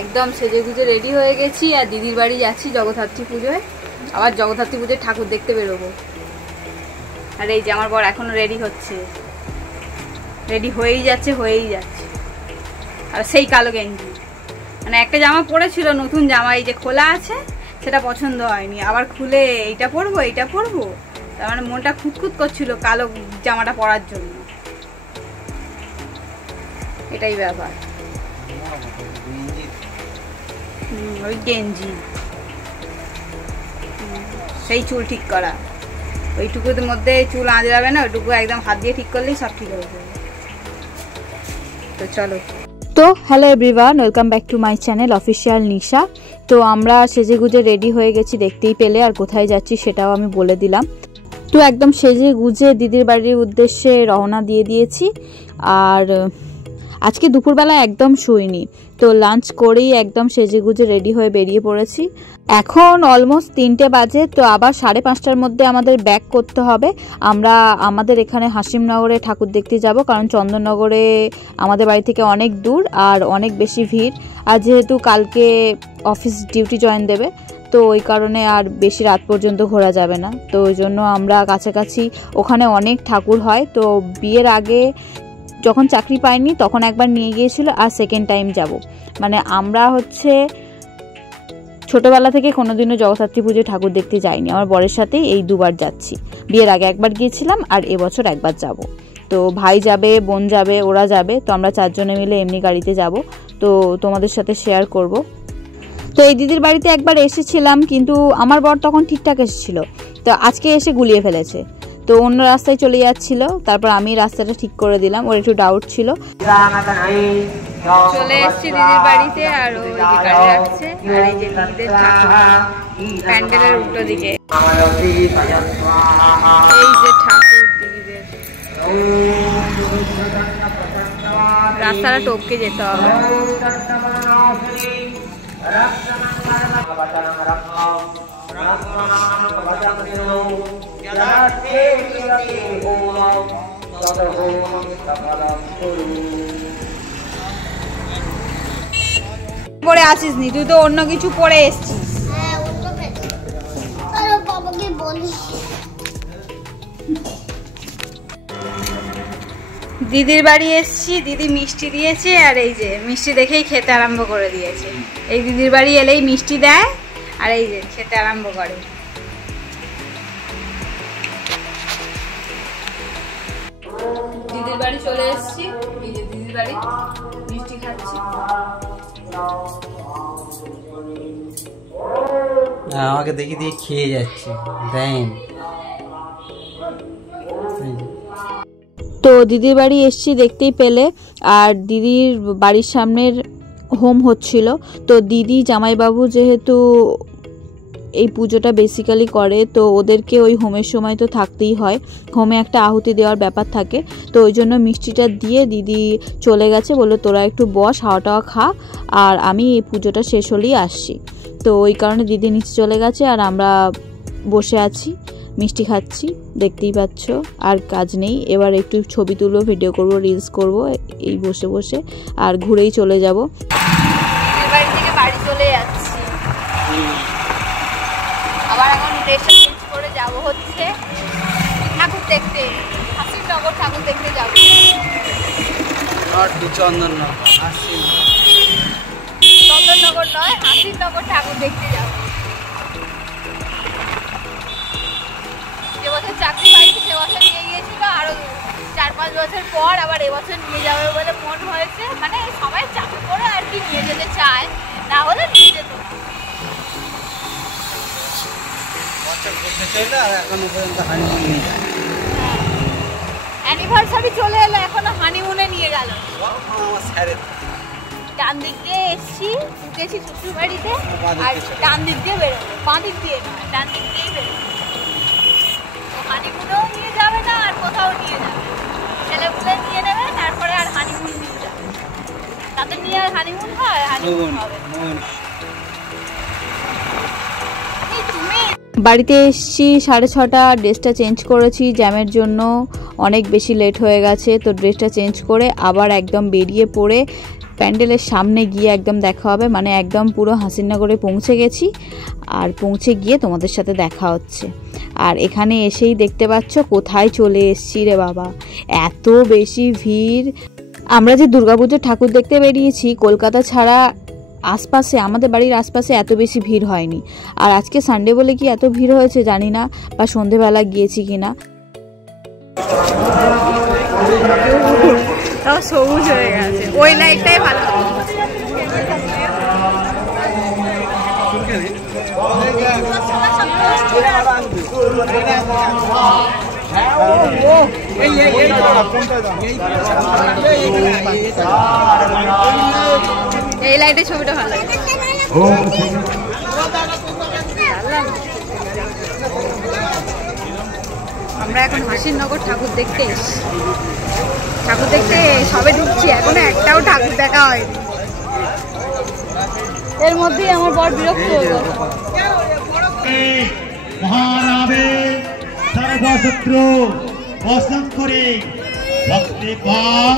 একদম সেজে গুজে রেডি হয়ে গেছি আর দিদির বাড়ি যাচ্ছি জগদ্ধাত্রী পুজোয়। আবার জগদ্ধাত্রী পুজোয় ঠাকুর দেখতে বেরোবো। আর এই যে আমার বর এখনো রেডি হচ্ছে, রেডি হয়েই যাচ্ছে। আর সেই কালো গেঞ্জি, মানে একটা জামা পরেছিল নতুন জামা, এই যে খোলা আছে, সেটা পছন্দ হয়নি, আবার খুলে এইটা পরবো। তার মানে মনটা খুঁতখুত করছিল কালো জামাটা পরার জন্য। এটাই ব্যাপার। ওই গেঞ্জি, সেই চুল ঠিক করা, ওইটুকুর মধ্যে চুল আঁচড়াবে না, ওইটুকু একদম হাত দিয়ে ঠিক করলেই সব ঠিক হয়ে যাবে। তো চলো। তো hello everyone, welcome back to my channel official Nisha. তো আমরা সেজে গুজে রেডি হয়ে গেছি, দেখতেই পেলে। আর কোথায় যাচ্ছি সেটাও আমি বলে দিলাম। তো একদম সেজে গুজে দিদির বাড়ির উদ্দেশ্যে রওনা দিয়ে দিয়েছি। আর আজকে দুপুরবেলা একদম শুইনি, তো লাঞ্চ করেই একদম সেজে গুজে রেডি হয়ে বেরিয়ে পড়েছি। এখন অলমোস্ট 3টে বাজে, তো আবার 5:30টার মধ্যে আমাদের ব্যাক করতে হবে। আমরা আমাদের এখানে হাসিমনগরে ঠাকুর দেখতে যাব, কারণ চন্দননগরে আমাদের বাড়ি থেকে অনেক দূর আর অনেক বেশি ভিড়। আর যেহেতু কালকে অফিস ডিউটি জয়েন দেবে, তো ওই কারণে আর বেশি রাত পর্যন্ত ঘোরা যাবে না। তো ওই জন্য আমরা কাছাকাছি, ওখানে অনেক ঠাকুর হয়। তো বিয়ের আগে যখন চাকরি পাইনি তখন একবার নিয়ে গিয়েছিল, আর সেকেন্ড টাইম যাব। মানে আমরা ছোটবেলা থেকে কোনোদিনও জগদ্ধাত্রী পুজো ঠাকুর দেখতে যাইনি। আমার বরের সাথেই এই দুবার যাচ্ছি। বিয়ের আগে একবার গিয়েছিলাম আর এবছর একবার যাব। তো ভাই যাবে, বোন যাবে, ওরা যাবে। তো আমরা 4 জনে মিলে এমনি গাড়িতে যাব। তো তোমাদের সাথে শেয়ার করব। তো এই দিদির বাড়িতে একবার এসেছিলাম, কিন্তু আমার বর তখন ঠিকঠাক এসেছিল। তো আজকে এসে গুলিয়ে ফেলেছে। তো অন্য রাস্তায় চলে যাচ্ছিল, তারপর আমি রাস্তাটা ঠিক করে দিলাম, ওর একটু ডাউট ছিল। চলে এসেছি দিদির বাড়িতে, আর ওই যে গাড়ি রাখছে, আর এই যে দিদিদের ঠাকুর প্যান্ডেলের উল্টো দিকে, এই যে ঠাকুর দিদিদের। রাস্তাটা টপকে যেতে হবে। পরে আসিস নি, তুই তো অন্য কিছু পরে এসছিস। দিদির বাড়ি এসছি, দিদি মিষ্টি দিয়েছে, আর এই যে মিষ্টি দেখেই খেতে আরম্ভ করে দিয়েছে। এই দিদির বাড়ি এলেই মিষ্টি দেয়, আর এই যে খেতে আরম্ভ করে। দিদির বাড়ি চলে এসছি, এই যে দিদির বাড়ি, মিষ্টি খাচ্ছি। আমাকে দেখি দিয়ে খেয়ে যাচ্ছে। তো দিদির বাড়ি এসছি, দেখতেই পেলে। আর দিদির বাড়ির সামনের হোম হচ্ছিল। তো দিদি জামাইবাবু যেহেতু এই পুজোটা বেসিক্যালি করে, তো ওদেরকে ওই হোমের সময় তো থাকতেই হয়, হোমে একটা আহুতি দেওয়ার ব্যাপার থাকে। তো ওই জন্য মিষ্টিটা দিয়ে দিদি চলে গেছে, বললো তোরা একটু বস, হাওয়া টাওয়া খা, আর আমি এই পুজোটা শেষ হলেই আসছি। তো ওই কারণে দিদি নিচে চলে গেছে, আর আমরা বসে আছি, মিষ্টি খাচ্ছি, দেখতেই পাচ্ছ। আর কাজ নেই, এবার একটু ছবি তুলবো, ভিডিও করব, রিলস করব এই বসে বসে, আর ঘুরেই চলে যাব। বাড়ি থেকে বাড়ি চলে যাচ্ছি। আবার এখন ড্রেসটা চেঞ্জ করে যাবো হচ্ছে ঠাকুর দেখতে, হাসিমনগর ঠাকুর দেখতে যাবো। চন্দননগর নয়, হাসিমনগর ঠাকুর দেখতে যাবো। যে বছর চাকরি পাইছি সে বছর নিয়ে গিয়েছিল, আরো 4-5 বছর পর আবার এবছর নিয়ে যাবে বলে মন হয়েছে। মানে সবাই চাকরি করে আর কি নিয়ে যেতে চায়, না হলে নিয়ে যেত না। অ্যানিভার্সারি চলে এলো, এখনো হানিমুনে নিয়ে গেল। ডান দিক দিয়ে এসছি, ঢুকেছি শ্বশুর বাড়িতে, আর ডান দিক দিয়ে বেরোবো, বাঁ দিক দিয়ে নয়, ডান দিক দিয়েই বেরোবো। হানিমুনেও নিয়ে যাবে না, আর কোথাও নিয়ে যাবে, ছেলেপুলে নিয়ে নেবে, তারপরে আর হানিমুন নিয়ে যাবে। তাদের নিয়ে আর হানিমুন হয়, হানিমুন হবে। বাড়িতে এসছি 6:30, ড্রেসটা চেঞ্জ করেছি, জ্যামের জন্য অনেক বেশি লেট হয়ে গেছে। তো ড্রেসটা চেঞ্জ করে আবার একদম বেরিয়ে পড়ে প্যান্ডেলের সামনে গিয়ে একদম দেখা হবে, মানে একদম পুরো হাসিনগরে পৌঁছে গেছি, আর পৌঁছে গিয়ে তোমাদের সাথে দেখা হচ্ছে। আর এখানে এসেই দেখতে পাচ্ছ কোথায় চলে এসছি রে বাবা, এত বেশি ভিড়। আমরা যে দুর্গাপুজোর ঠাকুর দেখতে বেরিয়েছি কলকাতা ছাড়া আশপাশে, আমাদের বাড়ির আশপাশে এত বেশি ভিড় হয়নি। আর আজকে সানডে বলে কি এত ভিড় হয়েছে জানি না, বা সন্ধেবেলা গিয়েছি কিনা। তাও সবুজ হয়ে গেছে, ওই লাইটটাই ভালো। এই লাইটের ছবিটা ভালো লাগে। আমরা এখন হাসিনগর ঠাকুর দেখতে এসেছি, ঠাকুর দেখতে সবে ঢুকছি, এখনো একটাও ঠাকুর দেখা হয়নি। এর মধ্যেই আমার বড় বিরক্ত হলো। মহারাবে সর্বশত্রু বসন করে ভক্তি পাম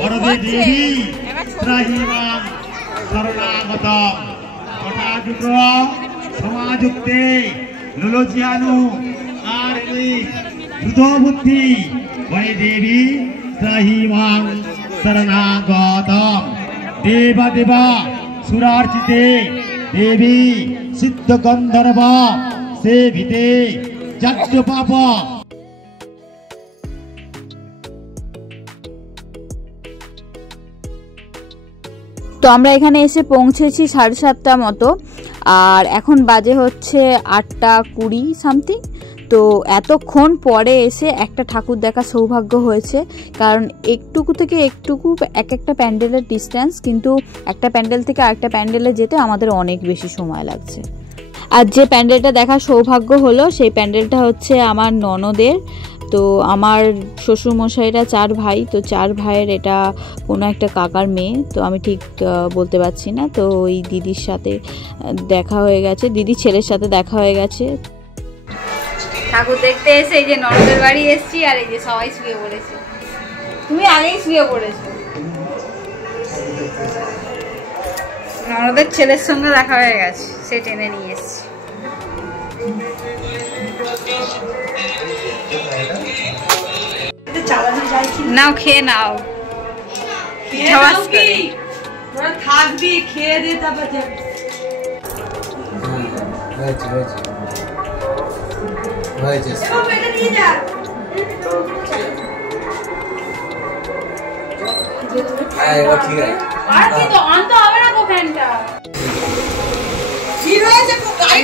বরদে দেবী ত্রাহিমাং শরণাগত জটাযুগ সমাযুক্তে লুলোচিয়ানু আর দ্রুত বুদ্ধি বনে দেবী ত্রাহিমাং শরণাগত দেবা দেবা সুরার্চিতে দেবী সিদ্ধ গন্ধর্ব সেবিতে যজ্ঞ পাপ। তো আমরা এখানে এসে পৌঁছেছি 7:30 মতো, আর এখন বাজে হচ্ছে 8:20 সামথিং। তো এতক্ষণ পরে এসে একটা ঠাকুর দেখা সৌভাগ্য হয়েছে, কারণ একটুকু থেকে একটুকু এক একটা প্যান্ডেলের ডিস্টেন্স, কিন্তু একটা প্যান্ডেল থেকে আরেকটা প্যান্ডেলে যেতে আমাদের অনেক বেশি সময় লাগছে। আর যে প্যান্ডেলটা দেখার সৌভাগ্য হলো সেই প্যান্ডেলটা হচ্ছে আমার ননদের। তো আমার শ্বশুরমশাইরা 4 ভাই, তো 4 ভাইয়ের এটা কোনো একটা কাকার মেয়ে, তো আমি ঠিক বলতে পারছি না। তো ওই দিদির সাথে দেখা হয়ে গেছে, দিদির ছেলের সাথে দেখা হয়ে গেছে। ঠাকুর দেখতে এসে এই যে ননদের বাড়ি এসেছি, আর এই যে সবাই শুয়ে পড়েছে। তুমি আগেই শুয়ে পড়েছো। ননদের ছেলের সঙ্গে দেখা হয়ে গেছে, সে টেনে নিয়ে এসেছি। নাও খেয়ে নাও, থাকবি খেয়ে দিয়ে তারপর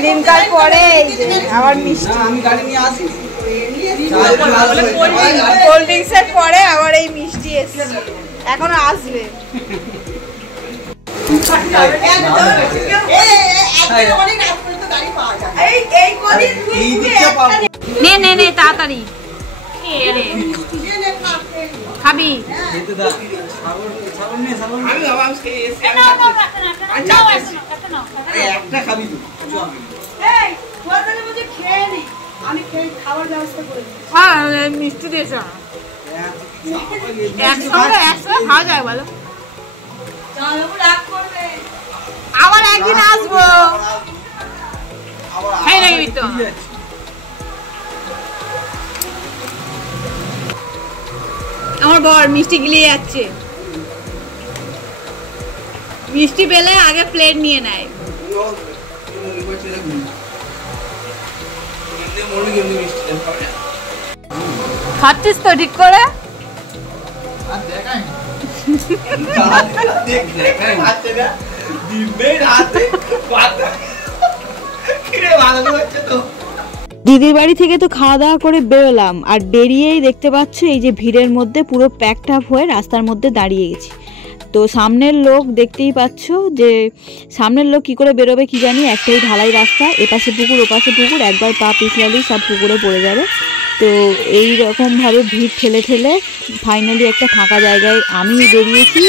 দিনকাল পরে আবার মিষ্টি, আমি গাড়ি নিয়ে আসি, কোল্ড ড্রিঙ্কসের পরে আবার এই মিষ্টি এসছে, এখনো আসবে। নে নে নে তাড়াতাড়ি খাবি। একটা খাবি তো, মিষ্টি দিয়েছ একসঙ্গে খাওয়া যায় বলো। আবার একদিন আসবো, খাই লাগবি তো। আমার বর মিষ্টি গিলিয়ে যাচ্ছে, মিষ্টি পেলে আগে প্লেট নিয়ে নেয়। খাচ্ছিস তো ঠিক করে? দিদির বাড়ি থেকে তো খাওয়া দাওয়া করে বেরোলাম, আর বেরিয়েই দেখতে পাচ্ছ এই যে ভিড়ের মধ্যে পুরো প্যাকড আপ হয়ে রাস্তার মধ্যে দাঁড়িয়ে গেছি। তো সামনের লোক দেখতেই পাচ্ছ যে সামনের লোক কি করে বেরোবে কি জানি, একটাই ঢালাই রাস্তা, এপাশে পুকুর ওপাশে পুকুর, একবার পা পিছলালেই সব পুকুরে পড়ে যাবে। তো এই রকমভাবে ভিড় ঠেলে ঠেলে ফাইনালি একটা ফাঁকা জায়গায় আমি বেরিয়েছি।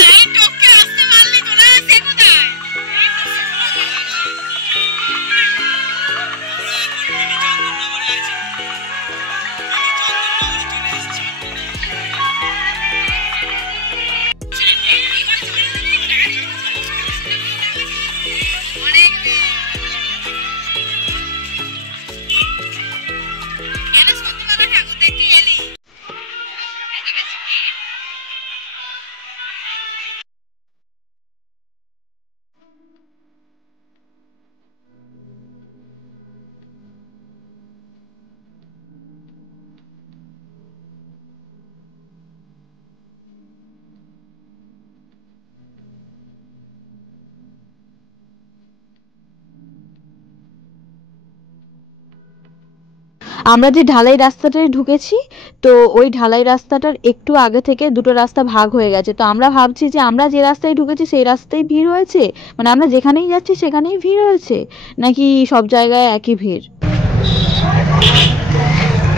আমরা যে ঢালাই রাস্তাটায় ঢুকেছি, তো ওই ঢালাই রাস্তাটার একটু আগে থেকে দুটো রাস্তা ভাগ হয়ে গেছে। তো আমরা ভাবছি যে আমরা যে রাস্তায় ঢুকেছি সেই রাস্তায় ভিড় হয়েছে, মানে আমরা যেখানেই যাচ্ছি সেখানেই ভিড় হয়েছে, নাকি সব জায়গায় একই ভিড়।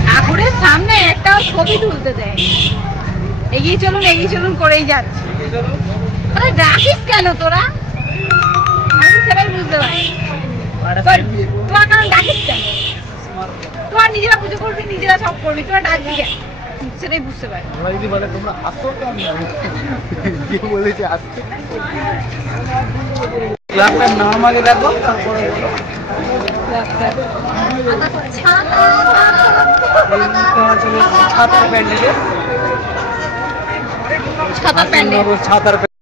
ঠাকুরের সামনে একটাও ছবি তুলতে দেয়। এগিয়ে চলুন করেই যাচ্ছে। আরে ডাকিস কেন তোরা? আমি সেটাই বুঝতে পারি। তোরা কারণ ডাকিস কেন? তোরা নিজেরা পুজো করবি, নিজেরা সব করবি, তোরা ডাকবি কেন? সেটাই বুঝতে পারি। যদি বলে তোমরা আসো কেন, কি বলেছে আসতে। ক্লাবটার নাম আগে দেখো, তারপরে বলো। ছাতার প্যান্ডেলে, ছাতার pandal.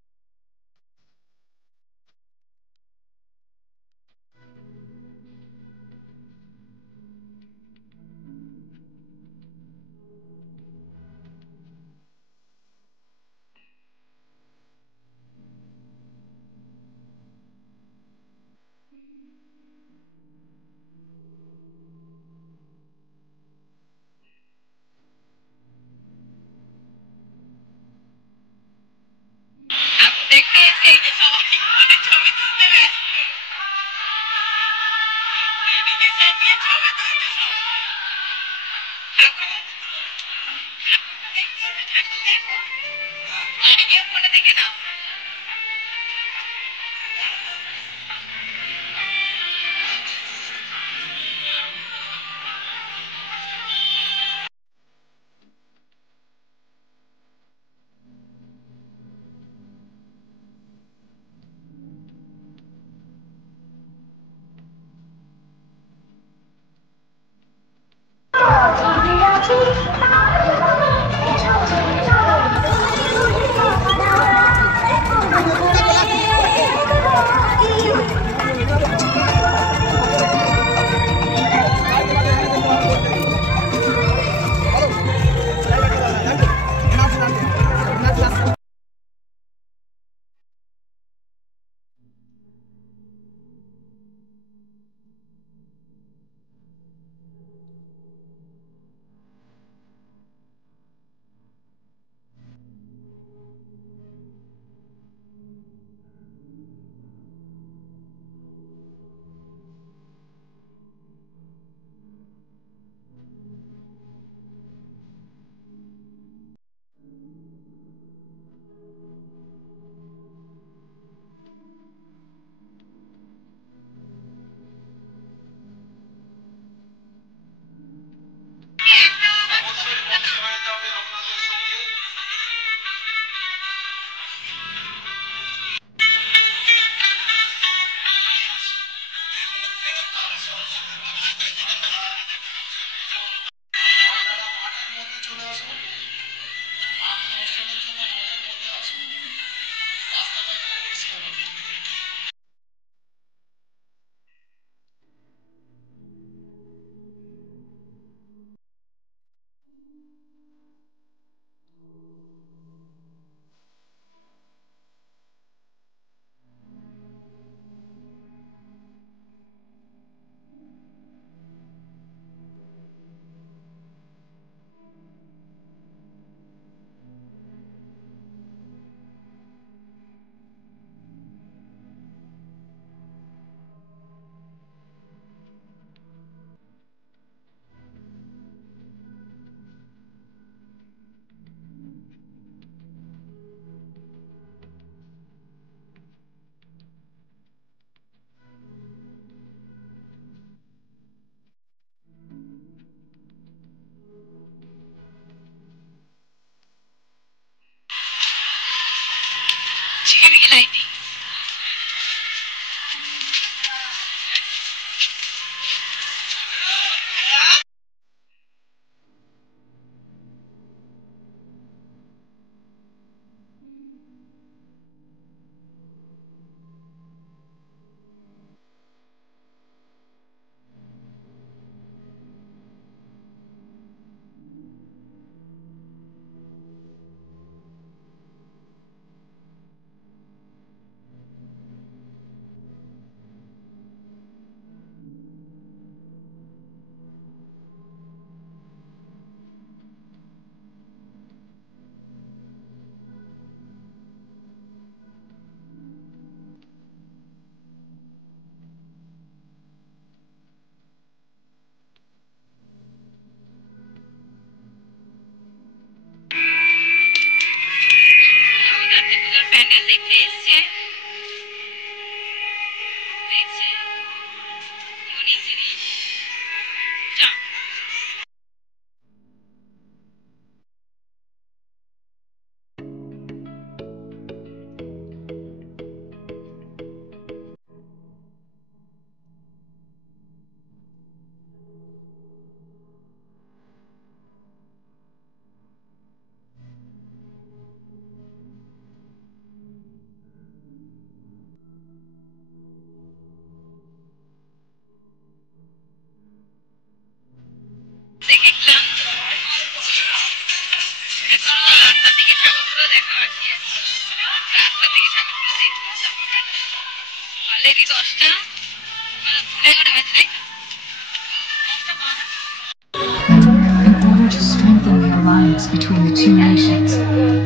In order to strengthen the alliance between the two nations,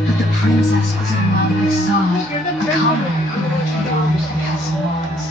but the princess was in love with Saad, a commoner who lived beyond the castle walls.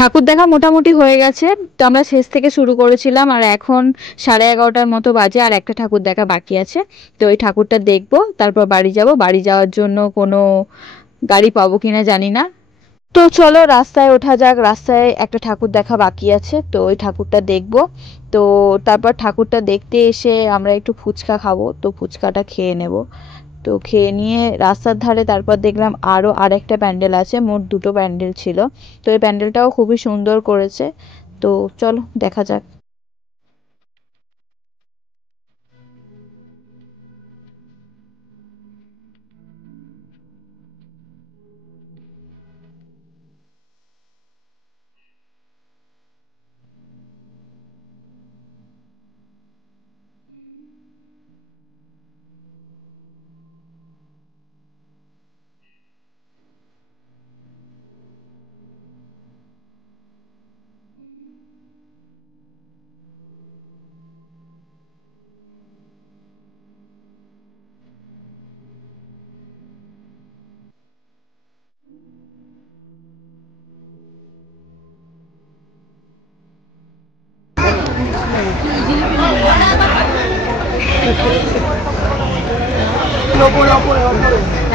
ঠাকুর দেখা মোটামুটি হয়ে গেছে। তো আমরা শেষ থেকে শুরু করেছিলাম, আর এখন 11:30টার মতো বাজে, আর একটা ঠাকুর দেখা বাকি আছে। তো ওই ঠাকুরটা দেখবো, তারপর বাড়ি যাব। বাড়ি যাওয়ার জন্য কোনো গাড়ি পাবো কিনা জানি না। তো চলো রাস্তায় ওঠা যাক। রাস্তায় একটা ঠাকুর দেখা বাকি আছে, তো ওই ঠাকুরটা দেখবো। তো তারপর ঠাকুরটা দেখতে এসে আমরা একটু ফুচকা খাবো, তো ফুচকাটা খেয়ে নেব। তো খেয়ে নিয়ে রাস্তার ধারে তারপর দেখলাম আরও আরেকটা প্যান্ডেল আছে, মোট 2টো প্যান্ডেল ছিল। তো এই প্যান্ডেলটাও খুবই সুন্দর করেছে। তো চলো দেখা যাক।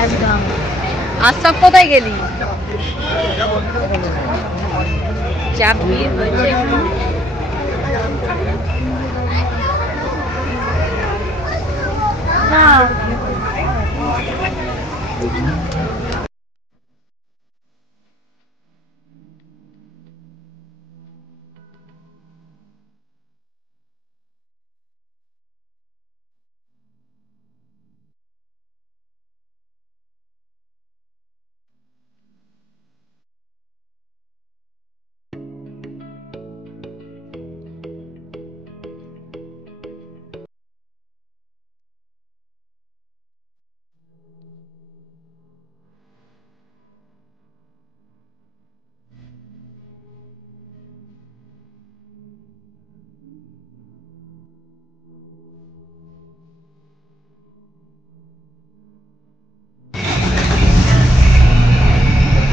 একদম। আশরাফ কোথায় গেলি? চাপ দিয়ে হয়েছে।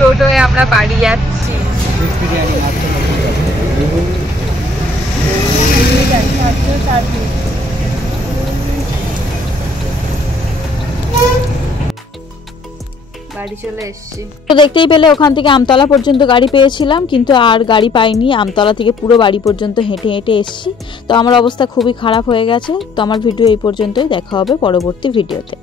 টোটোয় আমরা বাড়ি যাচ্ছি। বাড়ি চলে এসেছি। তো দেখতেই পেলে ওখান থেকে আমতলা পর্যন্ত গাড়ি পেয়েছিলাম, কিন্তু আর গাড়ি পাইনি। আমতলা থেকে পুরো বাড়ি পর্যন্ত হেঁটে হেঁটে এসেছি। তো আমার অবস্থা খুবই খারাপ হয়ে গেছে। তো আমার ভিডিও এই পর্যন্তই, দেখা হবে পরবর্তী ভিডিওতে।